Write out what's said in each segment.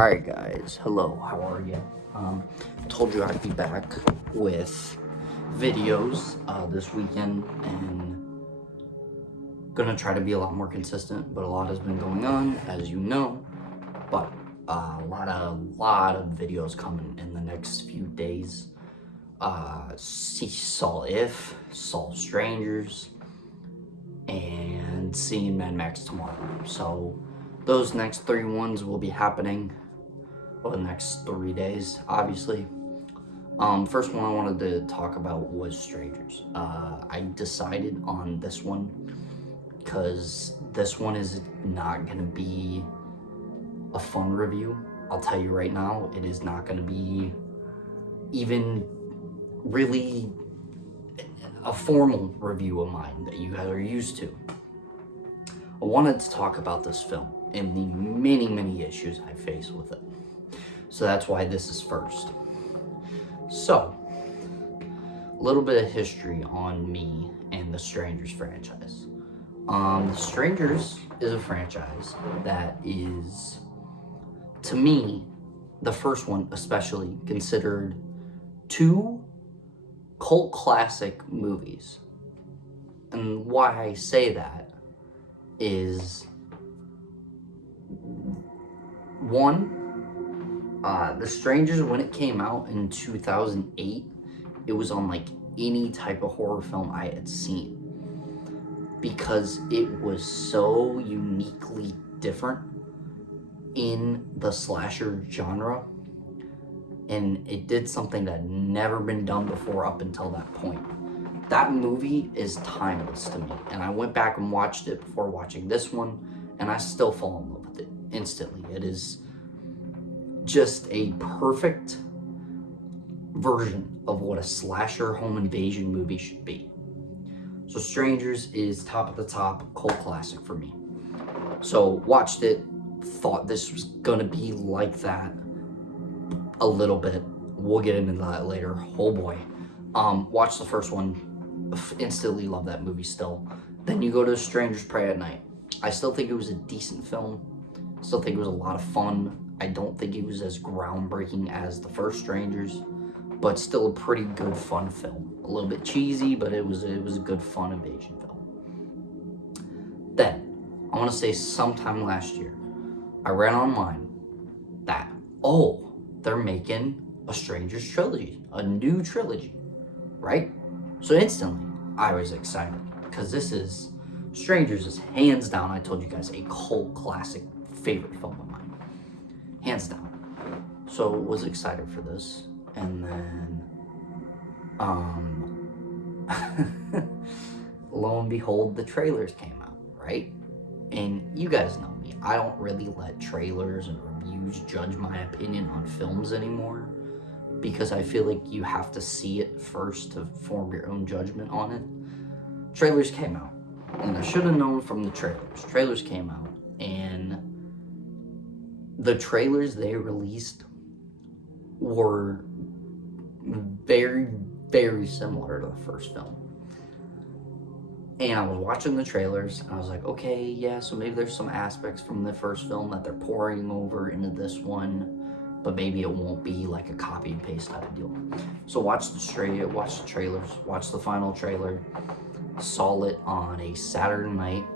Alright guys, hello, how are you? Told you I'd be back with videos this weekend and gonna try to be a lot more consistent, but a lot has been going on, as you know, but a lot of videos coming in the next few days. Saw Strangers, and seeing Mad Max tomorrow. So those next three ones will be happening over the next 3 days, obviously. First one I wanted to talk about was Strangers. I decided on this one because this one is not gonna be a fun review. I'll tell you right now, it is not gonna be even really a formal review of mine that you guys are used to. I wanted to talk about this film and the many issues I face with it. So that's why this is first. So, a little bit of history on me and the Strangers franchise. The Strangers is a franchise that is, to me, the first one especially, considered two cult classic movies. And why I say that is, one, The Strangers, when it came out in 2008, it was unlike any type of horror film I had seen because it was so uniquely different in the slasher genre, and it did something that had never been done before up until that point. That movie is timeless to me, and I went back and watched it before watching this one, and I still fall in love with it instantly. It is just a perfect version of what a slasher home invasion movie should be. So Strangers is top of the top cult classic for me. So watched it, thought this was gonna be like that a little bit. We'll get into that later. Oh boy. Watched the first one, instantly love that movie still. Then you go to Strangers Prey at Night. I still think it was a decent film. Still think it was a lot of fun. I don't think it was as groundbreaking as the first Strangers, but still a pretty good fun film. A little bit cheesy, but it was a good fun invasion film. Then, I want to say sometime last year, I read online that, they're making a Strangers trilogy, a new trilogy, right? So instantly, I was excited because Strangers is hands down, I told you guys, a cult classic favorite film of mine. Hands down. So was excited for this. And then lo and behold, the trailers came out, right? And you guys know me. I don't really let trailers and reviews judge my opinion on films anymore because I feel like you have to see it first to form your own judgment on it. Trailers came out, and I should have known from the trailers. Trailers came out, and the trailers they released were very similar to the first film. And I was watching the trailers, and I was like, okay, yeah, so maybe there's some aspects from the first film that they're pouring over into this one, but maybe it won't be like a copy and paste type of deal. So watch the trailers, watch the final trailer, saw it on a Saturday night,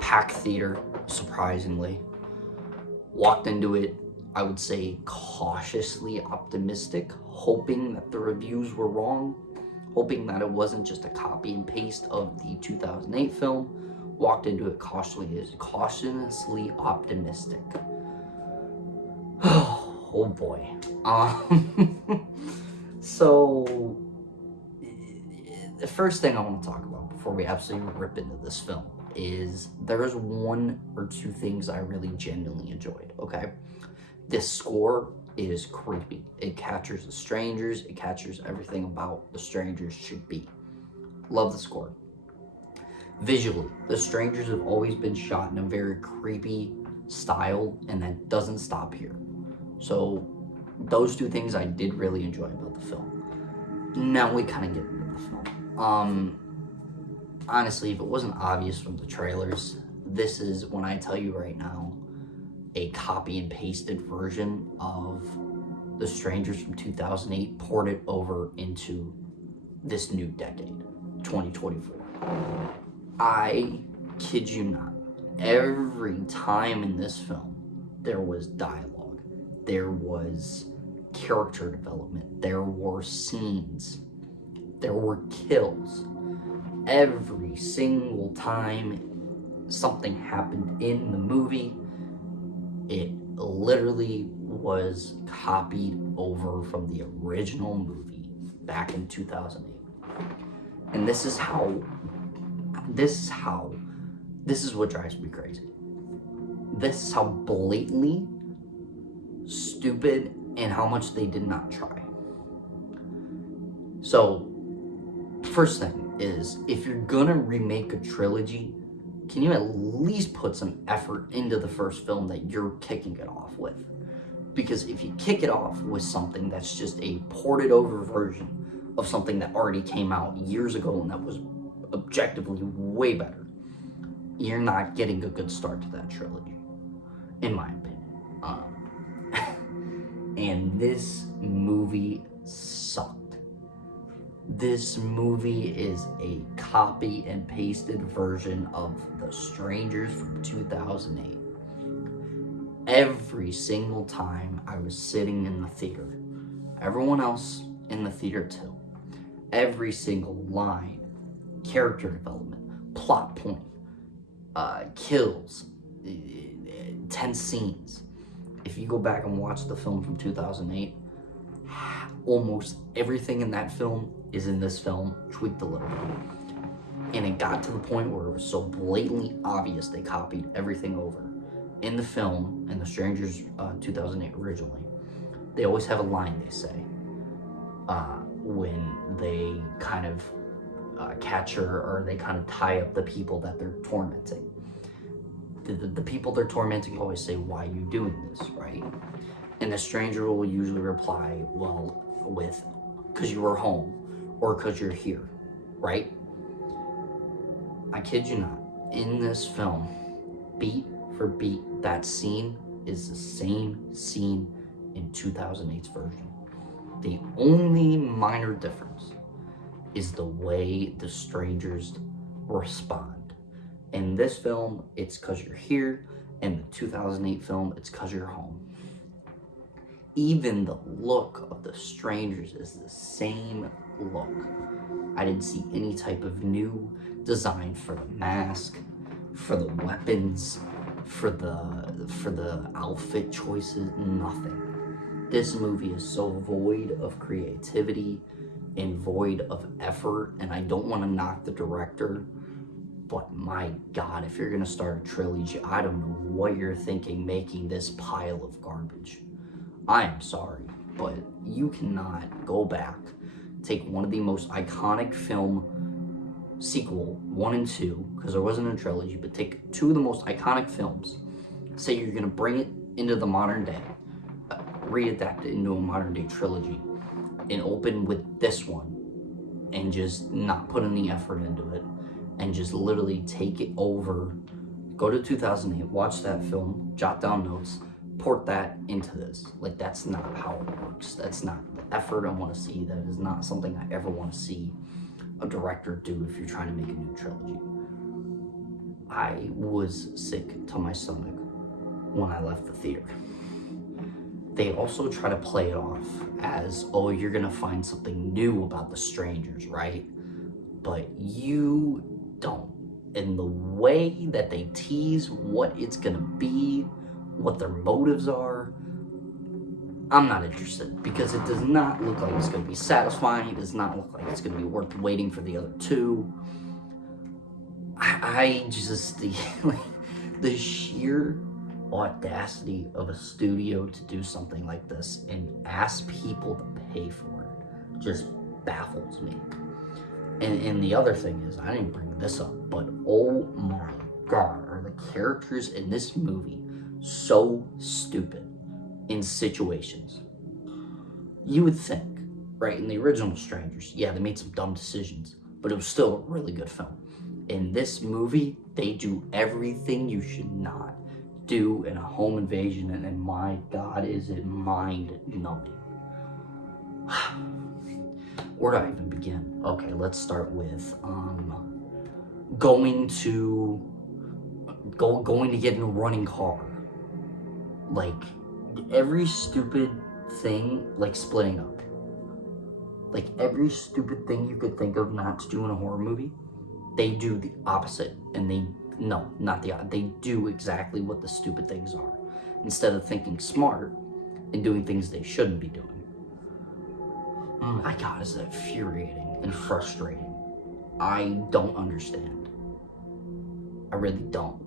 packed theater, surprisingly. Walked into it, I would say, cautiously optimistic, hoping that the reviews were wrong, hoping that it wasn't just a copy and paste of the 2008 film. Walked into it cautiously optimistic. Oh boy. So, the first thing I want to talk about before we absolutely rip into this film is there's one or two things I really genuinely enjoyed, okay? This score is creepy. It captures the Strangers. It captures everything about the Strangers should be. Love the score. Visually, the Strangers have always been shot in a very creepy style, and that doesn't stop here. So those two things I did really enjoy about the film. Now we kind of get into the film. Honestly, if it wasn't obvious from the trailers, this is, when I tell you right now, a copy and pasted version of The Strangers from 2008, ported over into this new decade, 2024. I kid you not, every time in this film, there was dialogue, there was character development, there were scenes, there were kills. Every single time something happened in the movie, it literally was copied over from the original movie back in 2008. And this is what drives me crazy. This is how blatantly stupid and how much they did not try. So, first thing is, if you're gonna remake a trilogy, can you at least put some effort into the first film that you're kicking it off with? Because if you kick it off with something that's just a ported over version of something that already came out years ago and that was objectively way better, you're not getting a good start to that trilogy, in my opinion. And this movie sucked. This movie is a copy and pasted version of The Strangers from 2008. Every single time I was sitting in the theater, everyone else in the theater too, every single line, character development, plot point, kills, tense scenes. If you go back and watch the film from 2008, almost everything in that film is in this film, tweaked a little bit. And it got to the point where it was so blatantly obvious they copied everything over. In the film, in The Strangers 2008 originally, they always have a line they say when they kind of capture or they kind of tie up the people that they're tormenting. The people they're tormenting always say, "Why are you doing this?" Right? And the stranger will usually reply, "Well, with, 'cause you were home, or 'cause you're here," right? I kid you not, in this film, beat for beat, that scene is the same scene in 2008's version. The only minor difference is the way the strangers respond. In this film, it's 'cause you're here. In the 2008 film, it's 'cause you're home. Even the look of the strangers is the same look. I didn't see any type of new design for the mask, for the weapons, for the outfit choices, nothing. This movie is so void of creativity and void of effort, and I don't want to knock the director, but my God, if you're gonna start a trilogy, I don't know what you're thinking making this pile of garbage. I am sorry, but you cannot go back, take one of the most iconic film sequel, 1 and 2, because there wasn't a trilogy, but take two of the most iconic films, say you're gonna bring it into the modern day, readapt it into a modern day trilogy, and open with this one, and just not put any effort into it, and just literally take it over, go to 2008, watch that film, jot down notes, port that into this. Like, that's not how it works. That's not the effort I want to see. That is not something I ever want to see a director do if you're trying to make a new trilogy. I was sick to my stomach when I left the theater. They also try to play it off as, oh, you're gonna find something new about the strangers, right? But you don't. And the way that they tease what it's gonna be, what their motives are, I'm not interested, because it does not look like it's gonna be satisfying. It does not look like it's gonna be worth waiting for the other two. I just, the sheer audacity of a studio to do something like this and ask people to pay for it just baffles me. And the other thing is, I didn't bring this up, but oh my God, are the characters in this movie so stupid in situations. You would think, right, in the original Strangers, yeah, they made some dumb decisions, but it was still a really good film. In this movie, they do everything you should not do in a home invasion, and my God, is it mind-numbing. Where do I even begin? Okay, let's start with going to get in a running car. Like, every stupid thing, like splitting up. Like, every stupid thing you could think of not to do in a horror movie, they do the opposite. And they do exactly what the stupid things are. Instead of thinking smart and doing things they shouldn't be doing. My God, is that infuriating and frustrating. I don't understand. I really don't.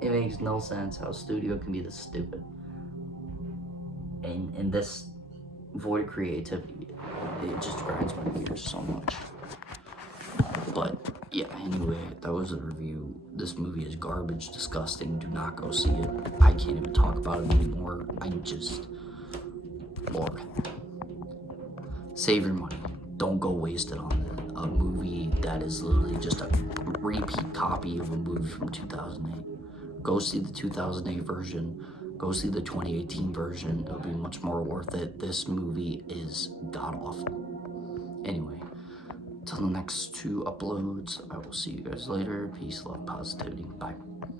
It makes no sense how a studio can be this stupid. And this void of creativity, it just grinds my gears so much. But yeah, anyway, that was a review. This movie is garbage, disgusting. Do not go see it. I can't even talk about it anymore. Lord, save your money. Don't go waste it on a movie that is literally just a repeat copy of a movie from 2008. Go see the 2008 version. Go see the 2018 version. It'll be much more worth it. This movie is god-awful. Anyway, till the next 2 uploads, I will see you guys later. Peace, love, positivity. Bye.